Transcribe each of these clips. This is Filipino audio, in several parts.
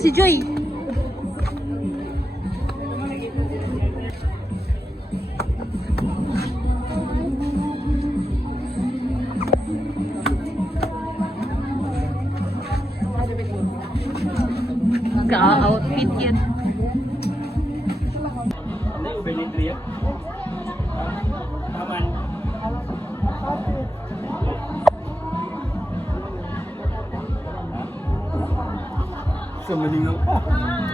Si Joy. Ka-outfit yan.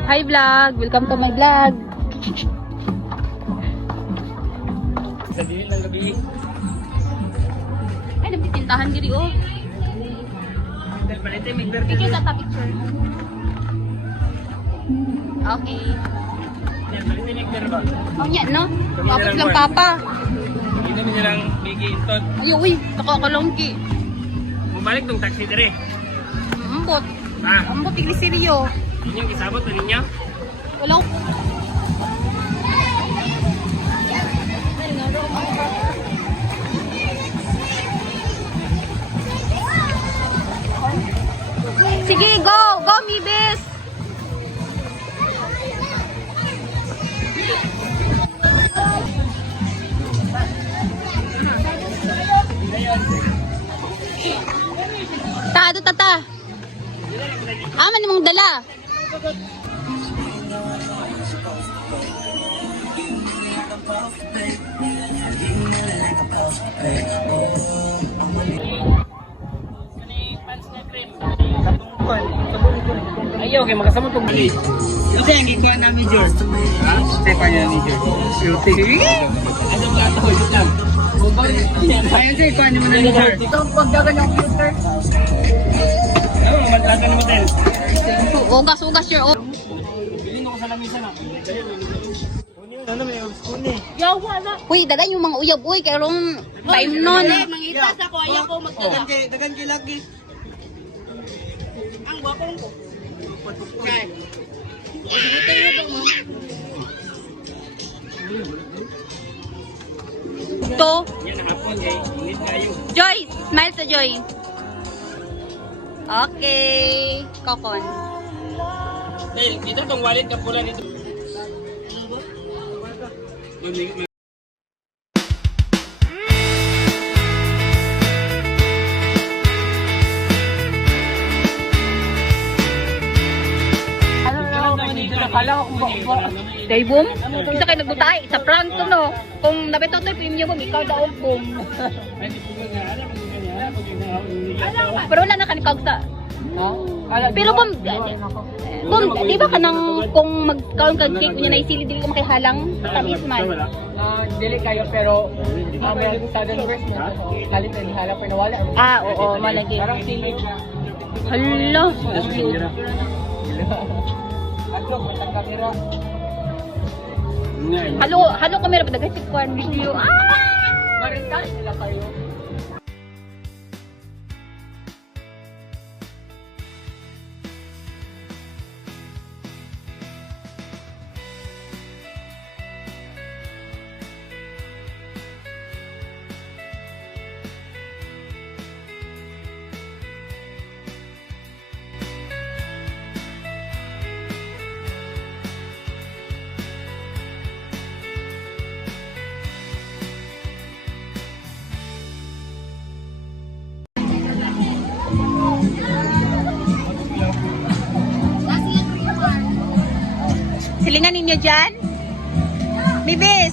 Hi vlog! Welcome to my vlog! Sa dilim ng gabi. Ay, nagtitintahan diri oh. Dahil palite, may birthday. Picture sa picture. Okay. Dahil palite, may birthday. Oh, yan no? Tapos lang papa. Kita mo nilang bigi intot. Ay, uy, nakakalongki. Bumalik tong taxi dire. Ambot. Ah, Ambot, iglisiryo. yun yung isabot na ninyo. Wala. Sige, go! Go, Mibis! Tata. Aman mong dala. Ayaw, kaya makasama pag bali. Ito yung ikaw na major. Ha? Ito pa niya major. Shooting. Ano ba ito? Ito lang. Ayaw ito, ikaw niyo na major. Ito ang pagdagan yung computer. Oo, matlata ng hotel. Ugas, sure. Bilhin ko sa lamisa na. Ano may spoon eh. Yawa na. Uy, dagan yung mga uyab. Uy, kaya rong time nun. Mangitas ako, ayaw ko magdala. Dagan kay lagi. Ang gwapong ko. Right. Ito yun ba mo? Ito. Yan ang hapon eh. Init kayo. Joy, smile sa Joy. Okay. Kokon. Dahil dito tong wallet ka pula dito. Day boom? Isa kayo nagbutay. Sa prank to no. Kung nabito to premium boom, ikaw daw boom. Pero wala na kanikag sa. Pero boom, di ba ka nang kung mag-count kag cake niya na isili dili ko makihalang tamis man. Dili kayo pero may sudden burst mo. Kalit na nihala pero nawala. Oo, malagi. Parang sili. Hala, cute. Adlok, matang kamera. Halo kamera pa dagat sikwan video. Marital sila kayo. Silingan ninyo dyan? Bibis!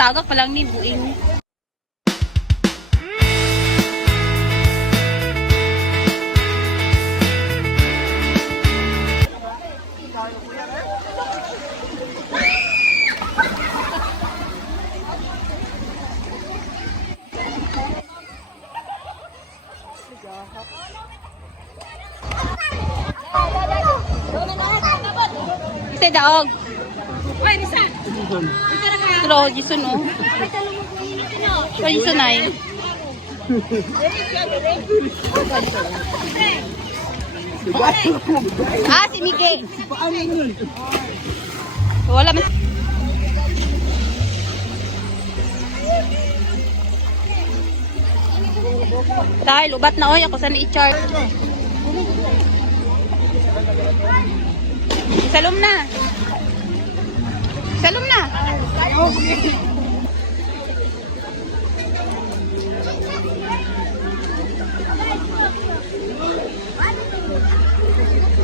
Tagak pa lang ni buing. Isa daog. Pero gisun oh. Pero gisun ay. Si Mike. Wala man. Dahil ubat na oy ako sa i-charge. Salom na. Salom na.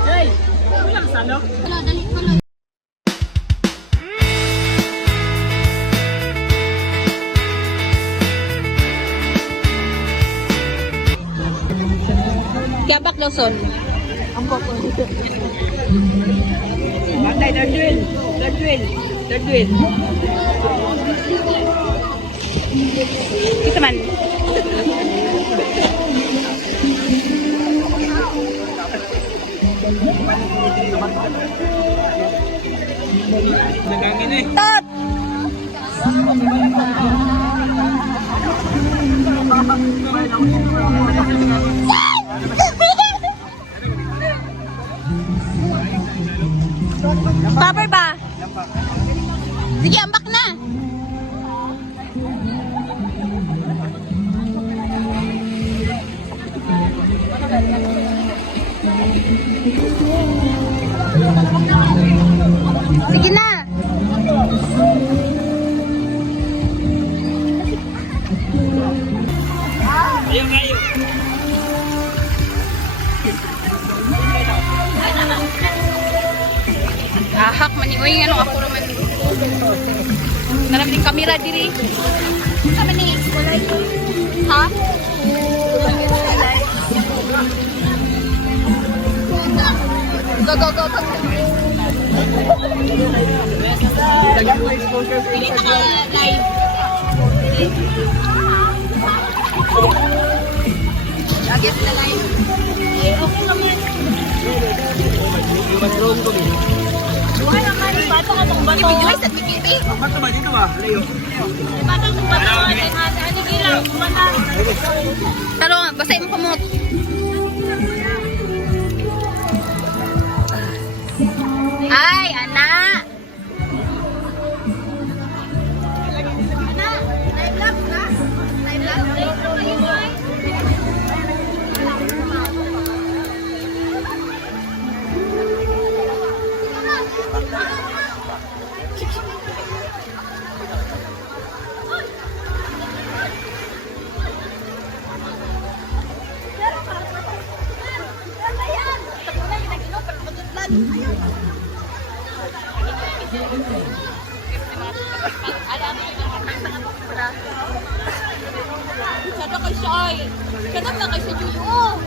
Hey! Wala ka salo? Wala, dali ko lang. Gabak Lawson. Ang koko. Matay, third wheel. Third wheel. Third wheel. Isa man. Nagangin eh. Tot! Cover ba? Sige, ambak na. Sige na. Ayun kayo. Ahak man ni oy ano ako naman. Naram din kamera diri. Sama ni. Ha? Go go go go. Lagyan mo exposure sa Dili na live. Lagi na live. Okay naman. Mag-drone ko eh. Buhay naman, bato ka itong bato. Ibigay sa tikiti. Bato ba dito ba? Layo. Bato itong bato. Anigilang, kumana. Taro, basahin mo kumot. Ay, anak. Anak, live lang ka? Live lang? Live lang kayo, boy. Sada kay siya ay. Sada na kay siya Juyo.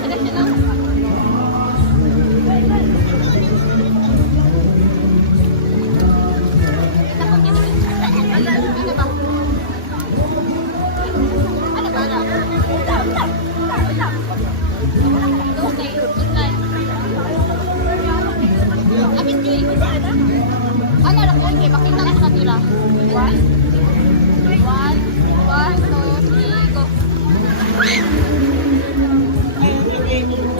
Sada siya lang. Ano ba? Okay, good night. Abit Juy. Ano lang ko, okay, makita lang sa tira. 1, 2, 3, go.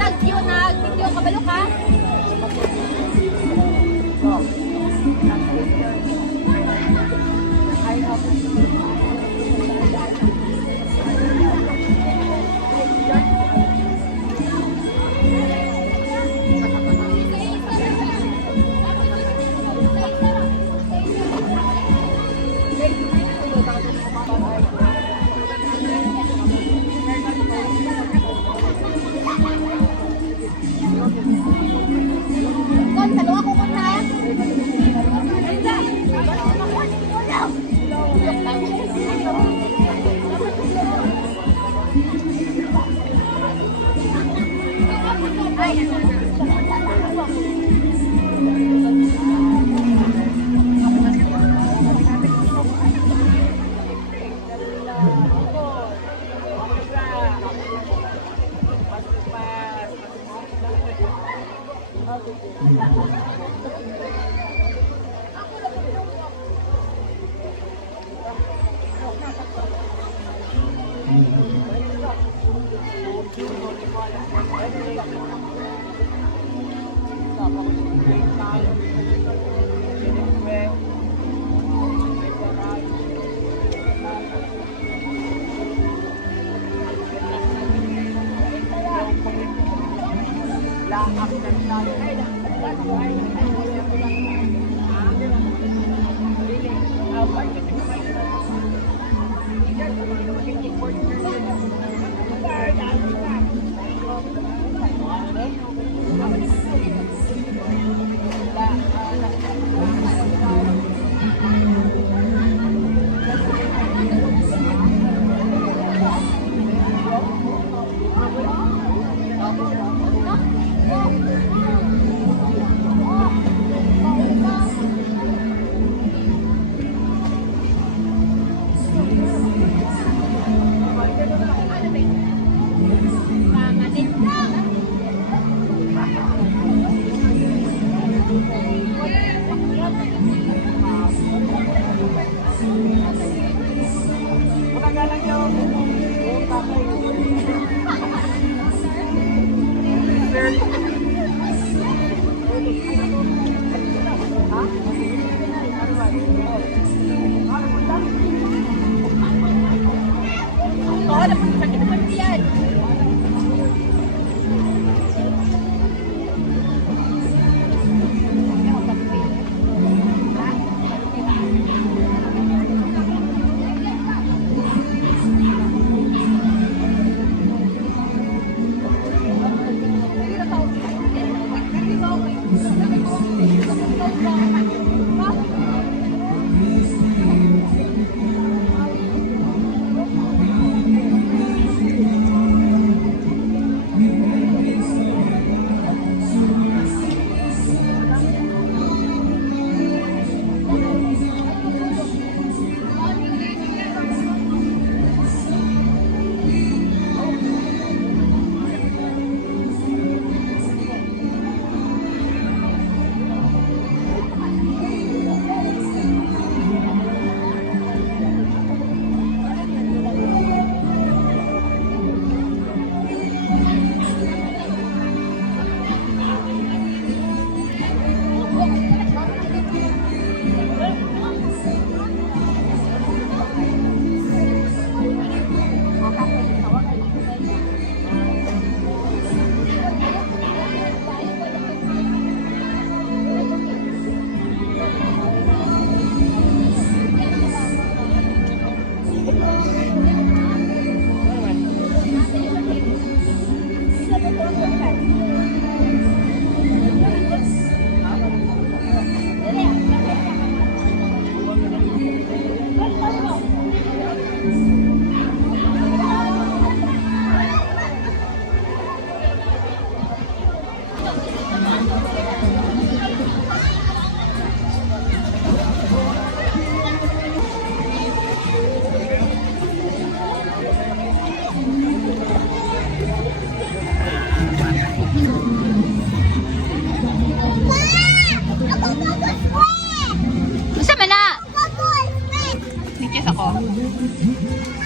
Nag-video kabalo ka? Kon, dalawa ko kun na.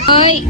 Ay.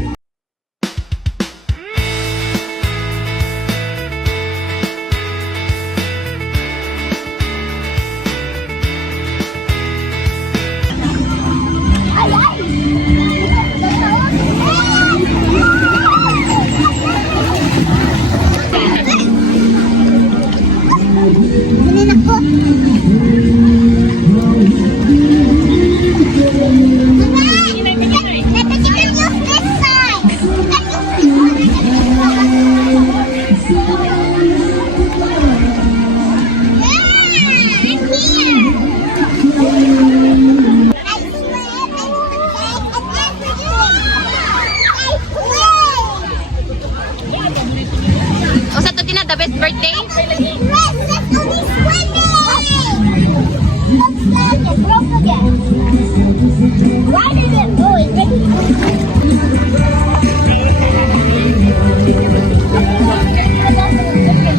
O sa to Tina, the best birthday?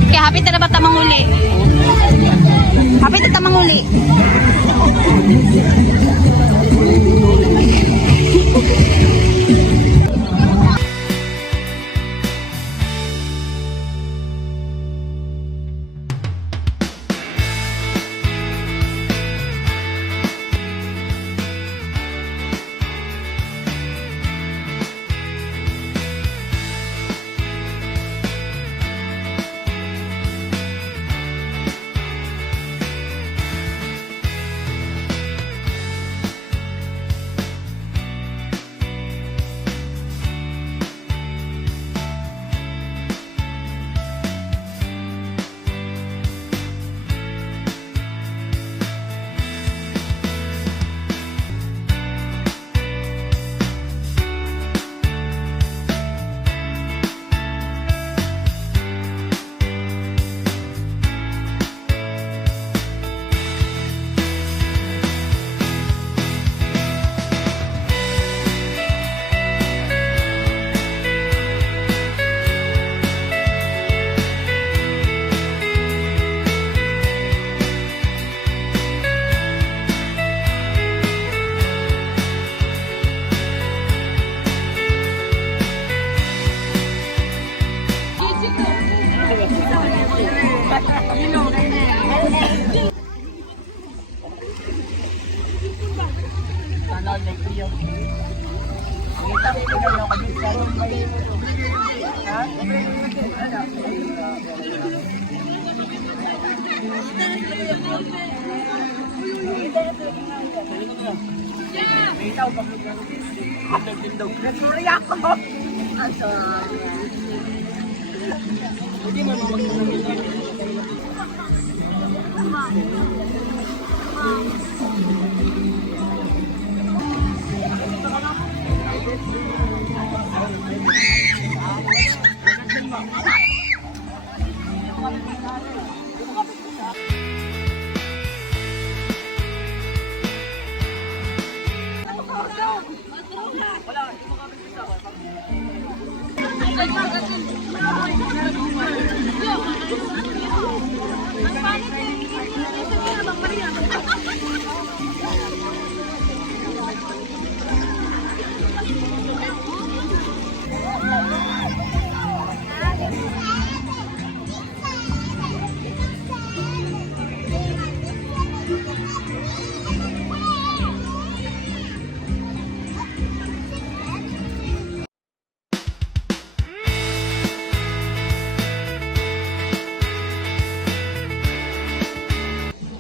Kaya hapit na ba tamang uli? Hapit na tamang uli.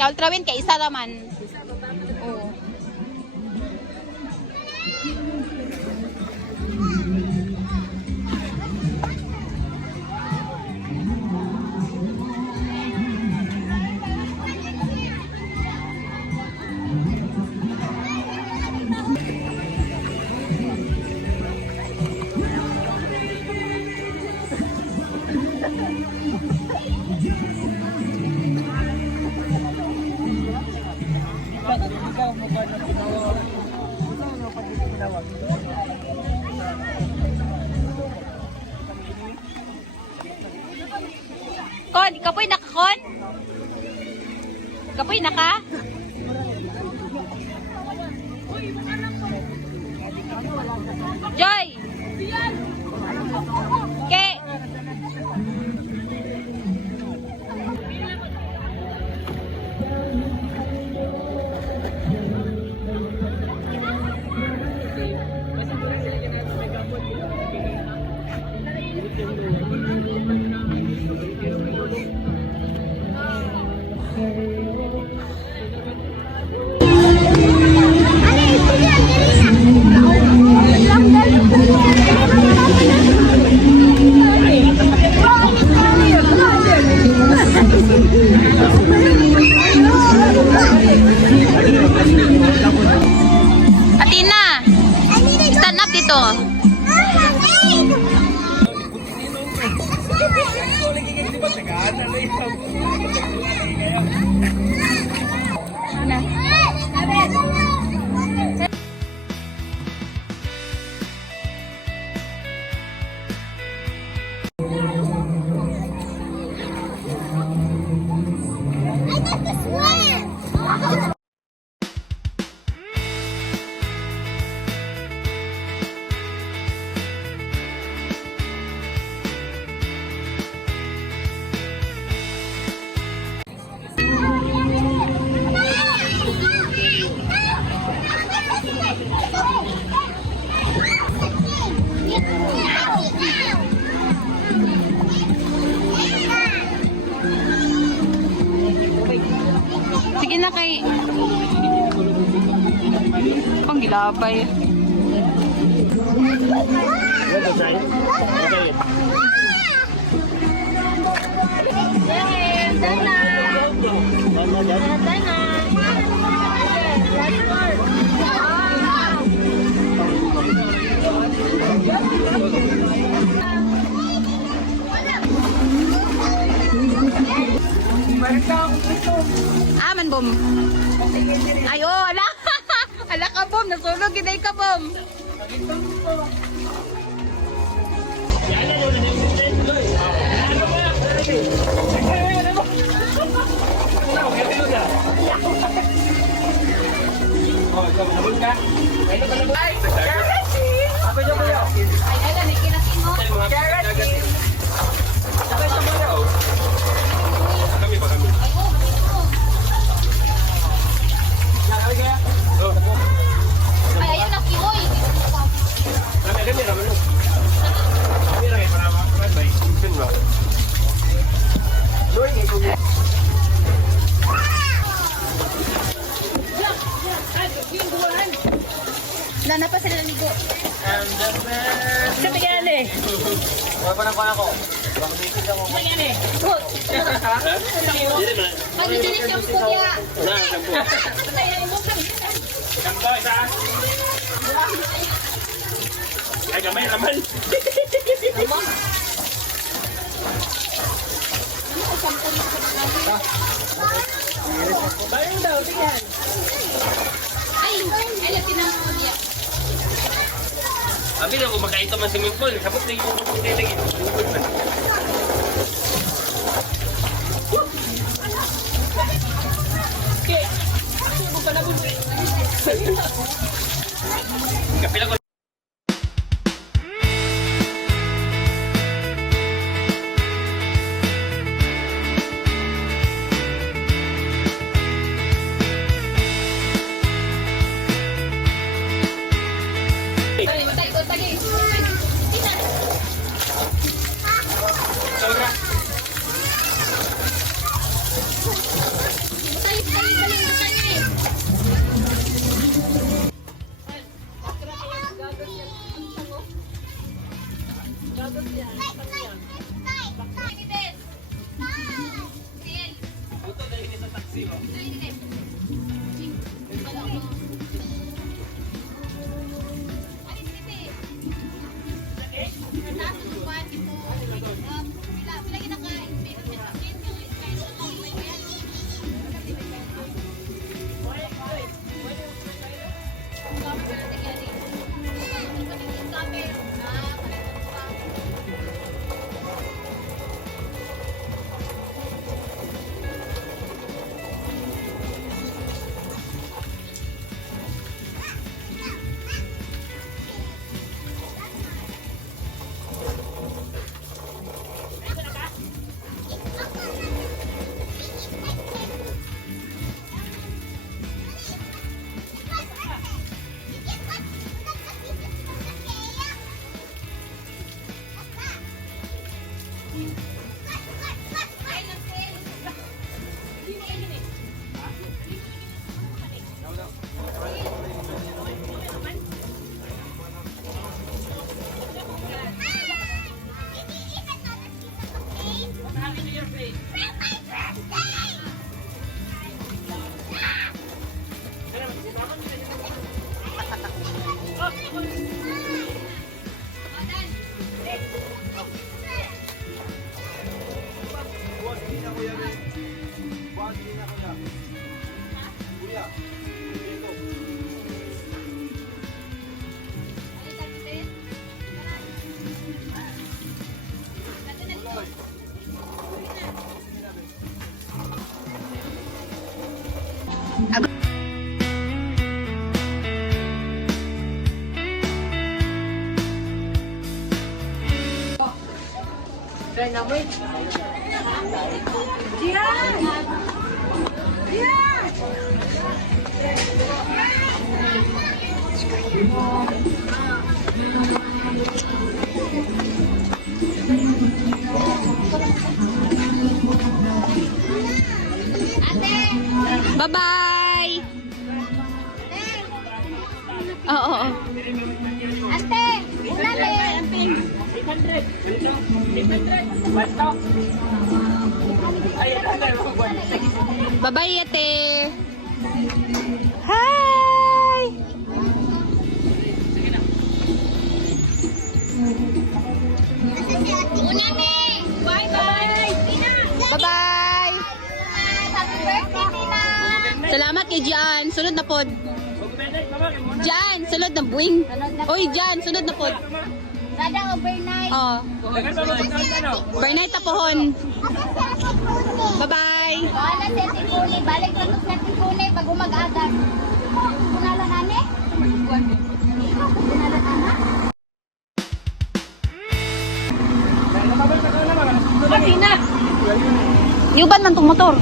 Ultrawin kay isa naman. Oo. Kon, kapoy naka kon? Kapoy naka? Joy! Okay. Atina, stand up dito. Sige na kay... Pang gilabay. Aman, Bom. Ayo, ala. Ala ka, Bom. Nasulog, giday ka, Bom. Ay, ala, may kinasin mo. Ay, ayun na, Kiwoy. Wala na pa sila naligo. Sabi yan eh. Wala pa nang ako. Sabi yan eh. Good. Ano din yung shampoo niya? Ay, gamay naman. Bayang daw, tingnan. Ay, tinampo niya. Sabi na, kung makaito man si Mimpol, sabot na yung pupunti lagi. Kapila ko. Sobra. Try namin. Bye-bye! Oo. Ate, ulan Bye-bye, ate! Hi! Bye-bye! Bye-bye! Happy birthday, Tina! Salamat kay Jan. Sunod na pod. Jan, sunod na buwing. Oy, Jan, sunod na pod. Sada overnight. Oh. Overnight tapohon. Bye-bye. Wala si Tipuni. Balik na to sa Tipuni pag umag-agas. Kunala nani? Kunala nana? Yuban man tong motor.